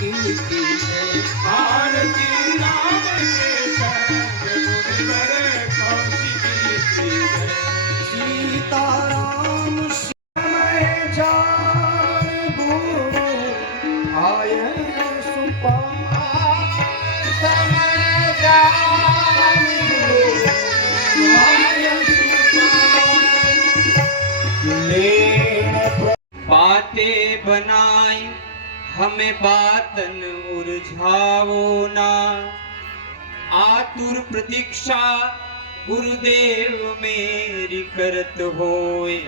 की जय। आरती नाम के संग मुनिवर कौशिकी की जय। सीताराम समय जान गुरु आय सुपार। समय जान गुरु आय सुपार। लेन बातें बनाई हमें बातन उलझाओ ना। आतुर प्रतीक्षा गुरुदेव मेरी करत होए।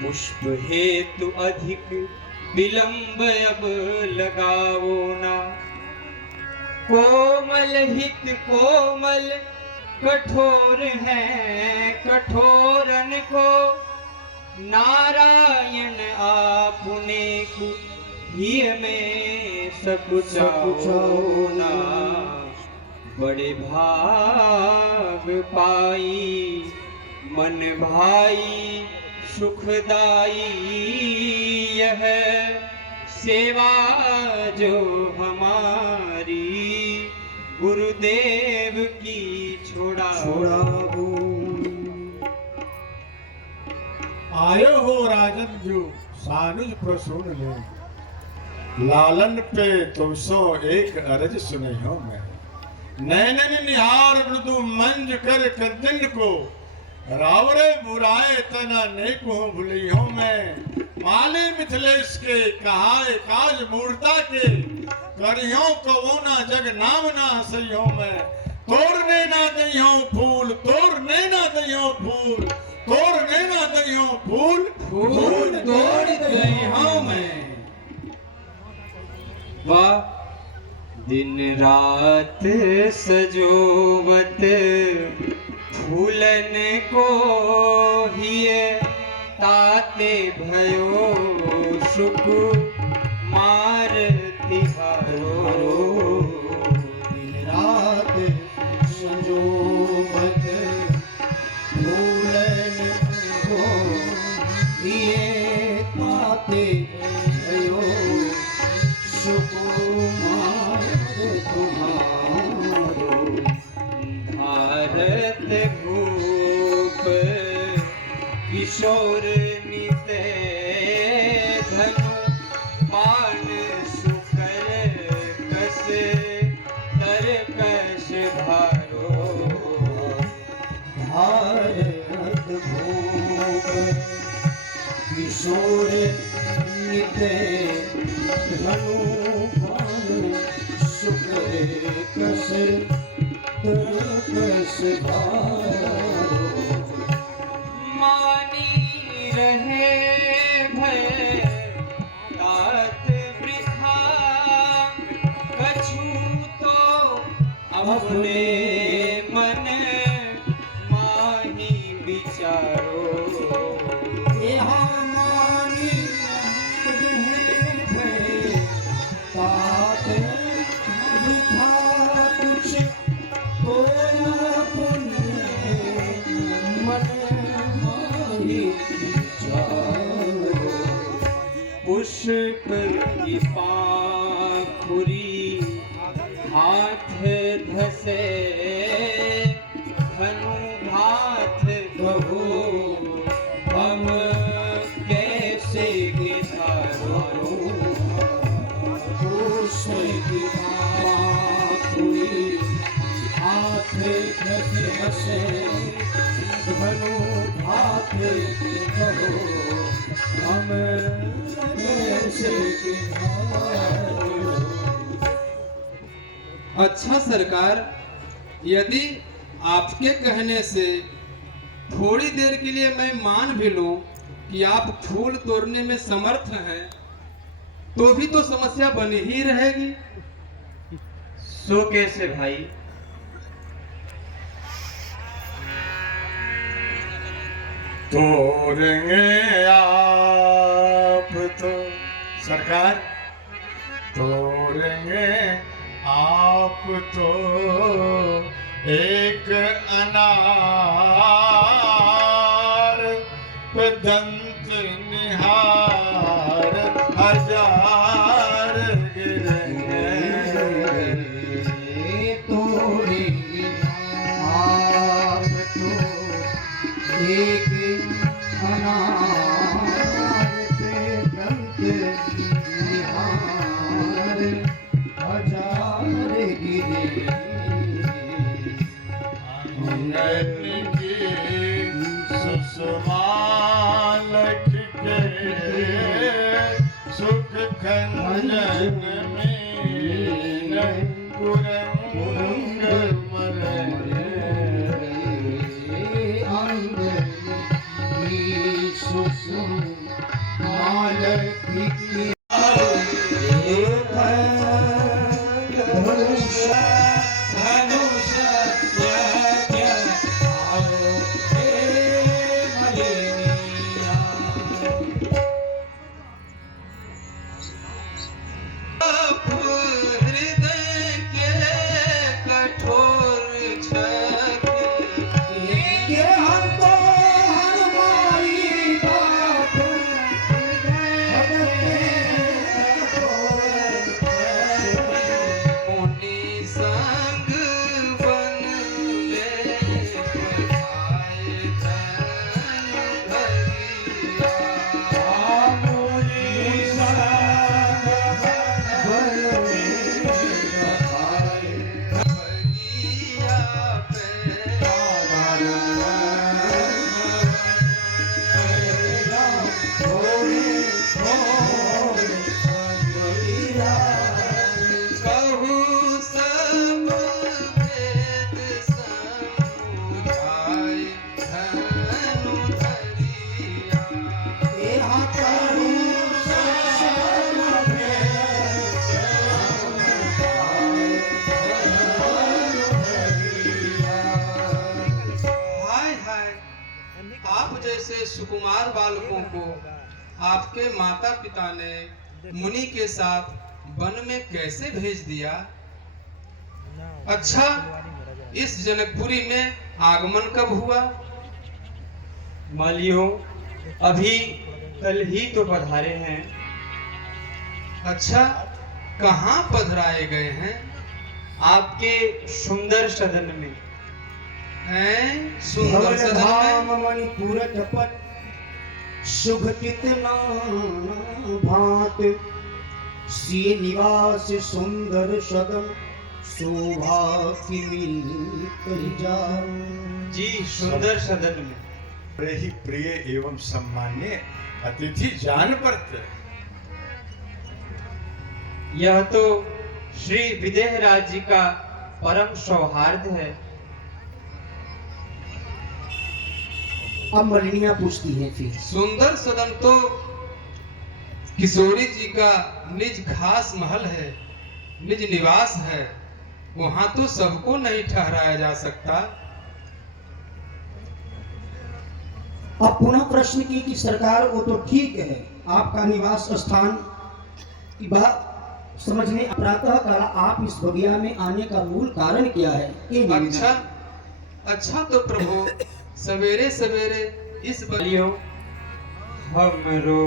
पुष्प हेतु अधिक विलंब अब लगाओ ना। कोमल हित कोमल कठोर है कठोरन को। नारायण आपने को ही में सकुचाओ ना। बड़े भाग पाई मन भाई सुखदाई। यह सेवा जो हमारी गुरुदेव की छोड़ाओ। आयो हो राजन जो सानुज प्रसून ले। लालन पे तुम सो एक अरज सुने हो मैं। नैनन निहार मृदु मंज कर कदन को। रावरे बुराए तना नेको भुली हो मैं। माले मिथिलेश के कहाए काज मूर्ता के। करियो कवोना जग नाम ना सही हो मैं। तोड़ने ना दइयो फूल तोड़ने ना दइयो फूल। तोड़ने ना दइयो फूल फूल तोड़ गई हूँ मैं। वाह दिन रात सजोवत फूलन को हिए। ताते भयो सुख मार तिहारो। दिन रात संजोवत फूलन को ये ताते भयो सुकुमार तुम्हारो। भारत भूप किशोर नित धनु पान सुकर कस तरकश भारो। भारत भूप किशोर निते धनु पान सुकर कस तरकश भारो। मानी रहे भय तात वृथा। कछु तो अपने मन माही विचारो। यहाँ मानी रहे भय तात वृथा। कुछ तो अपने मन माही विचारो। पुष्प की पाखुरी हाथ धसे। धनु हाथ कहो हम कैसे गिधारो। पुष्प की पाखुरी हाथ धसे। धनु हाथ कहो हम कैसे गिधारो। अच्छा सरकार, यदि आपके कहने से थोड़ी देर के लिए मैं मान भी लूं कि आप फूल तोड़ने में समर्थ हैं, तो भी तो समस्या बनी ही रहेगी। सो कैसे भाई? तोड़ेंगे आप तो सरकार। तोड़ेंगे आप तो एक अनार पे दंत निहार हजार गिरेंगे। खंजन में कुरंग मरे आप जैसे सुकुमार बालकों को आपके माता पिता ने मुनि के साथ वन में कैसे भेज दिया? अच्छा, इस जनकपुरी में आगमन कब हुआ? मालियों, अभी कल ही तो पधारे हैं। अच्छा, कहाँ पधराए गए हैं? आपके सुंदर सदन में। हैं? सुंदर सदन में? मणिपुर चपट शुभ कितना भात सी निवास सुंदर सदन शोभा की मिलत जान। जी, सुंदर सदन में। बड़े ही प्रिय एवं सम्मान्य अतिथि जान पड़ते। यह तो श्री विदेहराज जी का परम सौहार्द है। अब मलिनियां पूछती हैं फिर। सुंदर सदन तो किशोरी जी का निज खास महल है, निज निवास है। वहां तो सबको नहीं ठहराया जा सकता। अब पुनः प्रश्न की कि सरकार वो तो ठीक है, आपका निवास स्थान की बात समझने प्रातः काल आप इस बगिया में आने का मूल कारण क्या है? ये अच्छा, अच्छा तो प्रभु सवेरे सवेरे इस मालियों, हमरो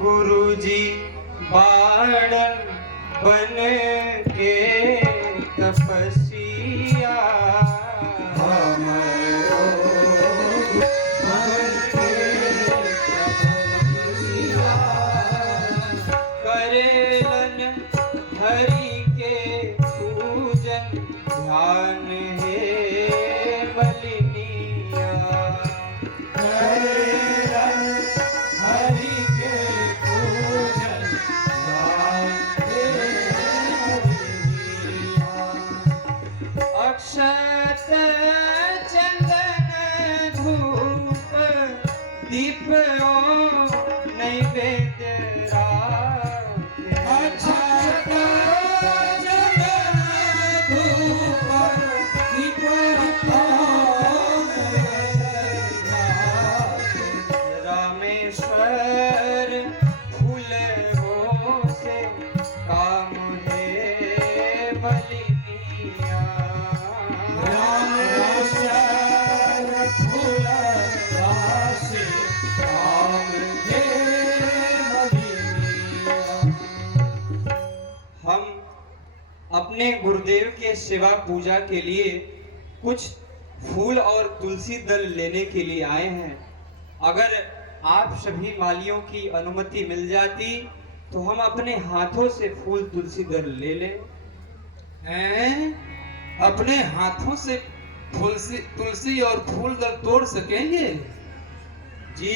गुरुजी बाणन बन के तपस्या करेलन हरि के पूजन ध्यान है मलिनिया। करेलन हरि के पूजन ध्यान है मलिनिया। अक्षत चंदन धूप दीप नैवेद्य राखे। अक्षत चंदन धूप दीप रामेश्वर फूलों से काम है मलिनिया। रामेश्वर फूल राशि काम है मलिनिया। हम अपने गुरुदेव के सेवा पूजा के लिए कुछ फूल और तुलसी दल लेने के लिए आए हैं। अगर आप सभी मालियों की अनुमति मिल जाती तो हम अपने हाथों से फूल तुलसी दल ले लें। हैं? अपने हाथों से तुलसी और फूल दल तोड़ सकेंगे? जी,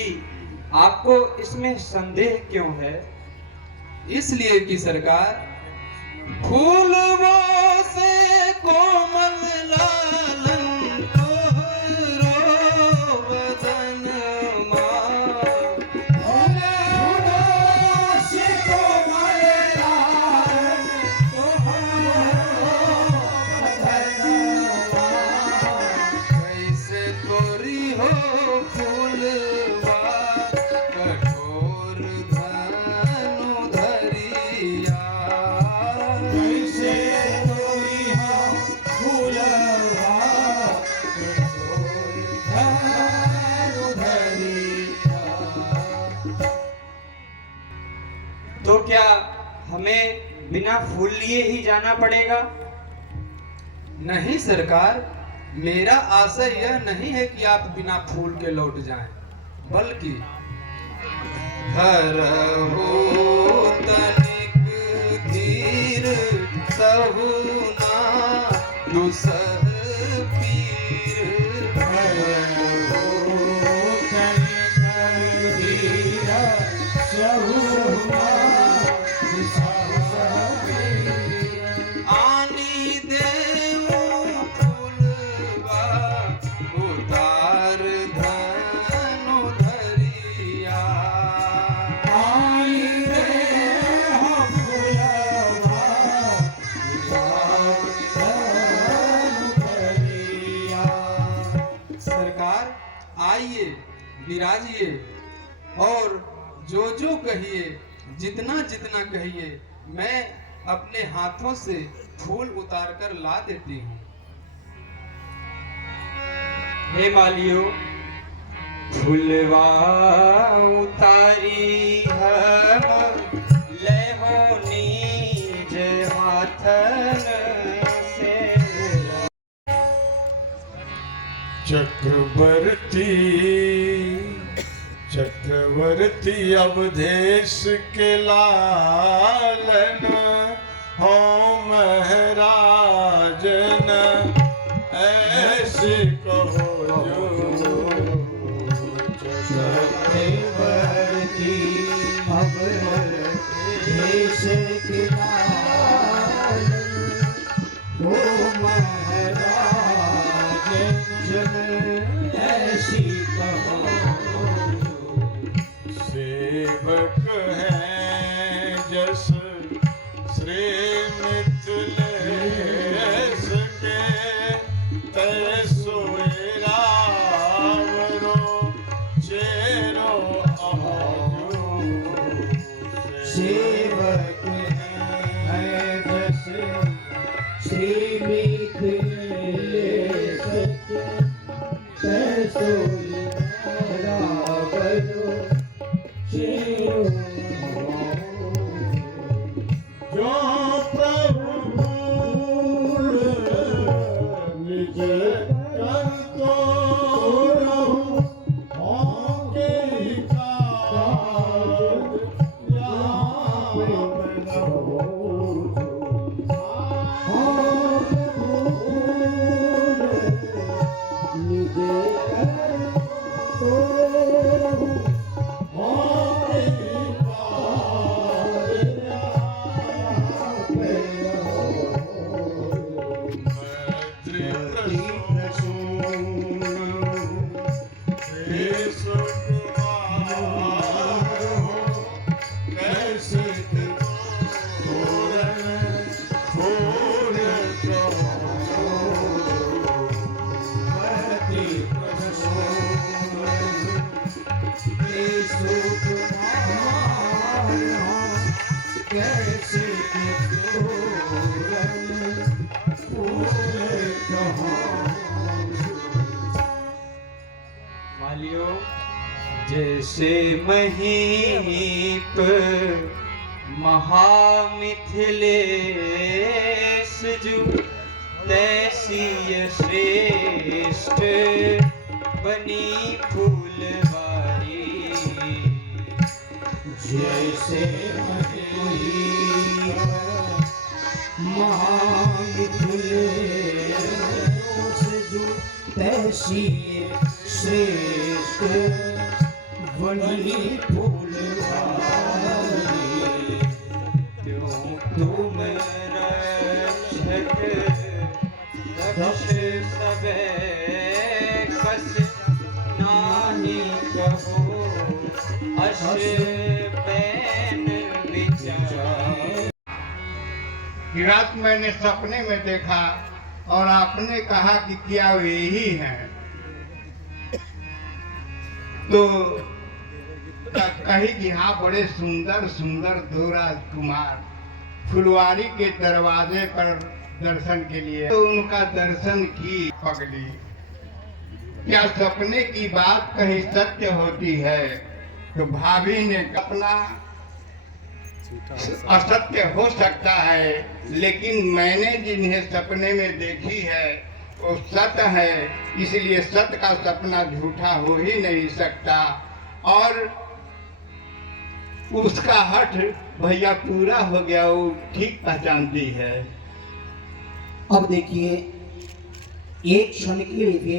आपको इसमें संदेह क्यों है? इसलिए कि सरकार फूलों से कोमल लालन तोहरो बदन कैसे तोरी हो फूलवा कठोर धनु धरिया तो क्या हमें बिना फूल लिए ही जाना पड़ेगा? नहीं सरकार, मेरा आशय यह नहीं है कि आप बिना फूल के लौट जाएं, बल्कि हरहु तनिक धीर सहु ना दुसह पीर आनी देऊ फूलवा उतार धनु धरिया सरकार आइए, विराजिए और जो जो कहिए, जितना जितना कहिए, मैं अपने हाथों से फूल उतार कर ला देती हूँ। हे मालियो, फूलवा उतारी हम लेहो नीज हाथन से। चक्रवर्ती अवधेश के लालन हो महाराजन ऐसे कहो जो चक्रवर्ती अवधेश के लालन हो महाराजन ऐसी कहो। सेवक हैं जस श्री मिथिलेश के तैसोए रावरो चेरो अहाजो। सेवक हैं जस श्री मिथिलेश के तैसोए रावरो चेरो जो प्रभु निज करतो रहूं होंगे काज मालियो, जैसे महीप महामिथिलेश जु तैसी ये श्रेष्ठ बनी फूलवारी। जैसे महामिथिलेश जो तैसी श्रेष्ठ बनी फूलवारी। सबसे सबे कस नाही कहो अश बैन विचार। कि रात मैंने सपने में देखा और आपने कहा कि क्या वे ही हैं, तो कही कि हाँ बड़े सुंदर सुंदर दो राजकुमार फुलवारी के दरवाजे पर दर्शन के लिए, तो उनका दर्शन की पगली। क्या सपने की बात कहीं सत्य होती है? तो भाभी ने अपना असत्य हो सकता है, लेकिन मैंने जिन्हें सपने में देखी है वो सत्य है, इसलिए सत्य का सपना झूठा हो ही नहीं सकता। और उसका हठ भैया पूरा हो गया, वो ठीक पहचानती है। अब देखिए, एक क्षण के लिए भी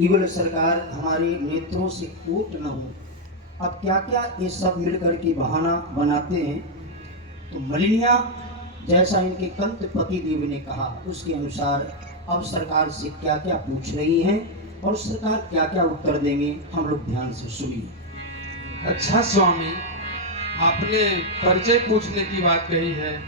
युगल सरकार हमारे नेत्रों से कूट न हो। अब क्या क्या ये सब मिलकर के बहाना बनाते हैं। तो मलिनिया जैसा इनके कंत पति देव ने कहा उसके अनुसार अब सरकार से क्या क्या पूछ रही हैं और सरकार क्या क्या उत्तर देंगे, हम लोग ध्यान से सुनिए। अच्छा स्वामी, आपने परिचय पूछने की बात कही है।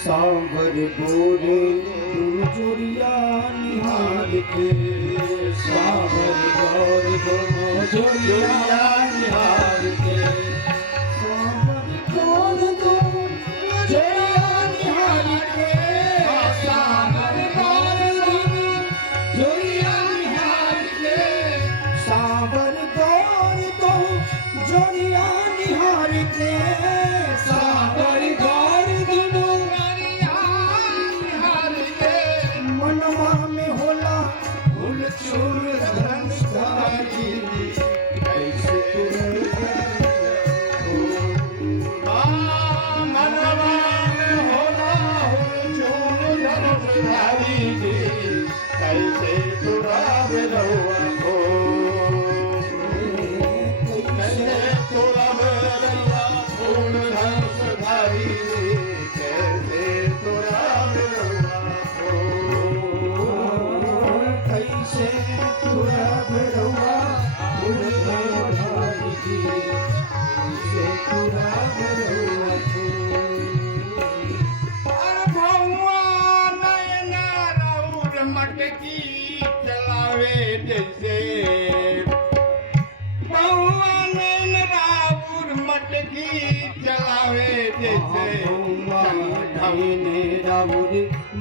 सांवर गोरे जोरिया निहार के, सांवर गोर दोनों जोरिया निहार के, सांवर गोर दो जोरिया निहार के, सांवर गोर दोनों जोरिया निहार के, सांवर गोर दो जोरिया निहार के, सांवर गोर मनवा में होला फूल चूर धनुषधारी, कैसे मनवा में होला फूल चूर धनुषधारी, कैसे तुराब रहुआ को, कैसे तुराब रहुआ फूल धनुषधारी, कैसे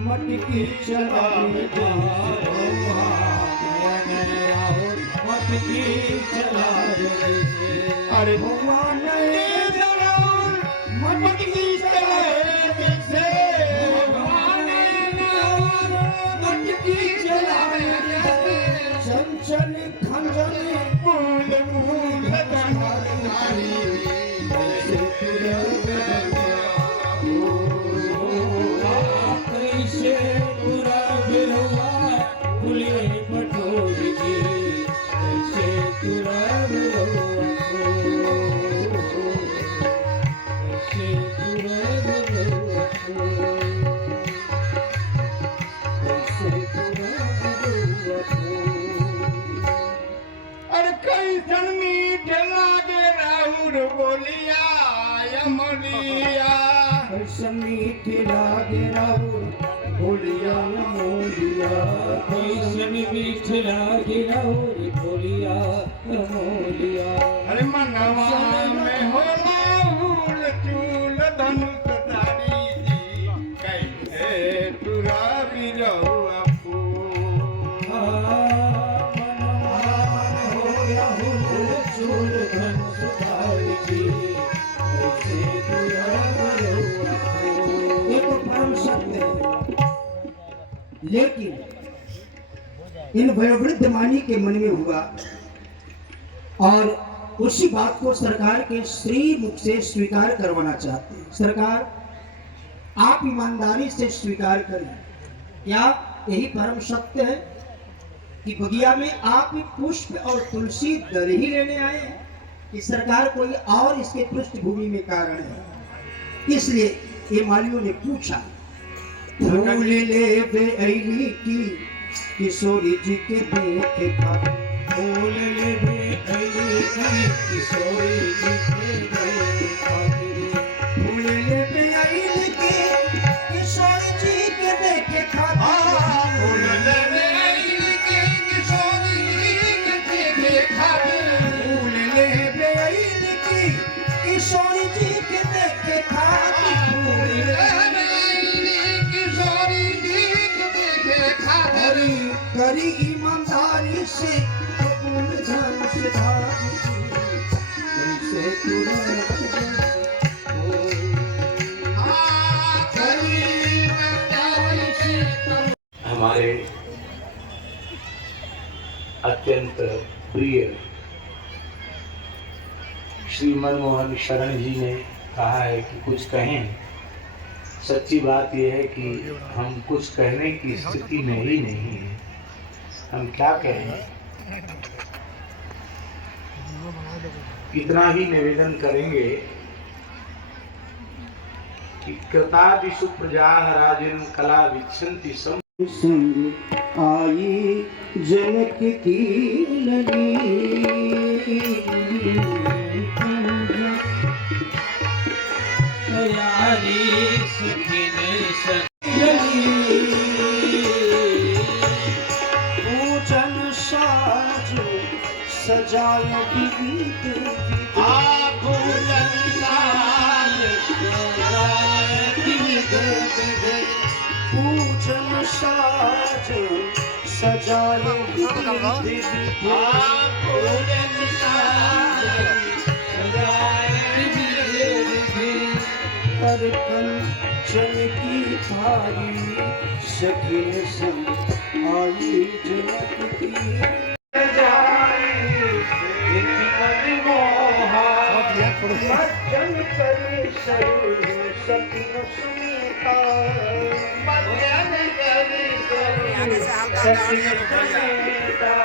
मटकी चलावे मटकी चलावे अरे भगवान मटकी चलावे से मटकी चलावे चंचल खंजर मूल मूल धनारी कैसे पूरा बिरवा फुले पटोरी कैसे पूरा बिरवा कैसे पूरा बिरवा कैसे पूरा बिरवा अरे कैसन मीठ लागे राहुल बोलिया यमलिया मीठ लागे राहुल बोलिया मोलिया कैसन मीठ लागे राहुल बोलिया मोलिया अरे मनवा में हो राहुल चूल धनुष धारी जी कैसे तुरा बिरहुआ लेकिन इन वयोवृद्ध मानी के मन में हुआ और उसी बात को सरकार के श्री मुख से स्वीकार करवाना चाहते हैं। सरकार आप ईमानदारी से स्वीकार करें, क्या यही परम सत्य है कि बगिया में आप पुष्प और तुलसी दल ही लेने आए हैं कि सरकार कोई और इसके पृष्ठभूमि में कारण है? इसलिए ये मालियों ने पूछा, फूल ले बेअली की किशोरी जी के देखे था, फूल ले बेअली की किशोरी जी के देखे था, फूल ले बेअली की किशोरी जी के देखे था, फूल ले बेअली की किशोरी जी के देखे खातिर फूल ले बेअली की किशोरी जी के देखे था, फूल ले करी ईमानदारी से कबूल धन से धारी कैसे हमारे अत्यंत प्रिय श्री मनमोहन शरण जी ने कहा है कि कुछ कहें। सच्ची बात यह है कि हम कुछ कहने की स्थिति में ही नहीं है। हम क्या कहें, इतना ही निवेदन करेंगे कि कृतादिषु प्रजाः राजन् कला विच्छन्ति संग आई जनक की लली यारी सखीने पूजन साज सजाए विविध पूजन साज सजाए विविध पूजन साज सजाए विविध पूजन साज पर कंचन की थारी सखीन संग आई जनक की मज्जन करे सरूर सखीन सुनीता मज्जन करे सखीन सुनीता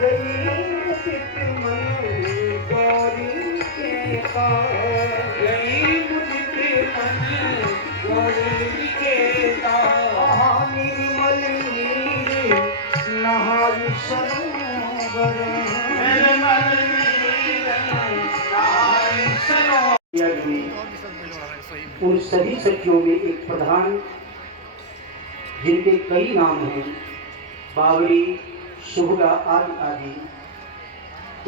गरीब पित मन गौरी के पास गरीब निर्मल नहाय सरोवर उन सभी सखियों में एक प्रधान जिनके कई नाम हैं, बावड़ी, शुभला आदि आदि,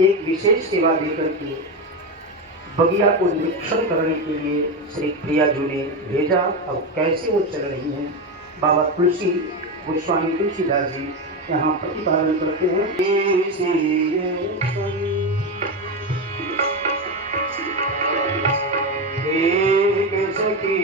एक विशेष सेवा देकर के बगिया को निरीक्षण करने के लिए श्री प्रिया जी ने भेजा। अब कैसे वो चल रही हैं बाबा तुलसी गोस्वामी तुलसीदास जी यहाँ प्रतिपादन करते हैं। एक सखी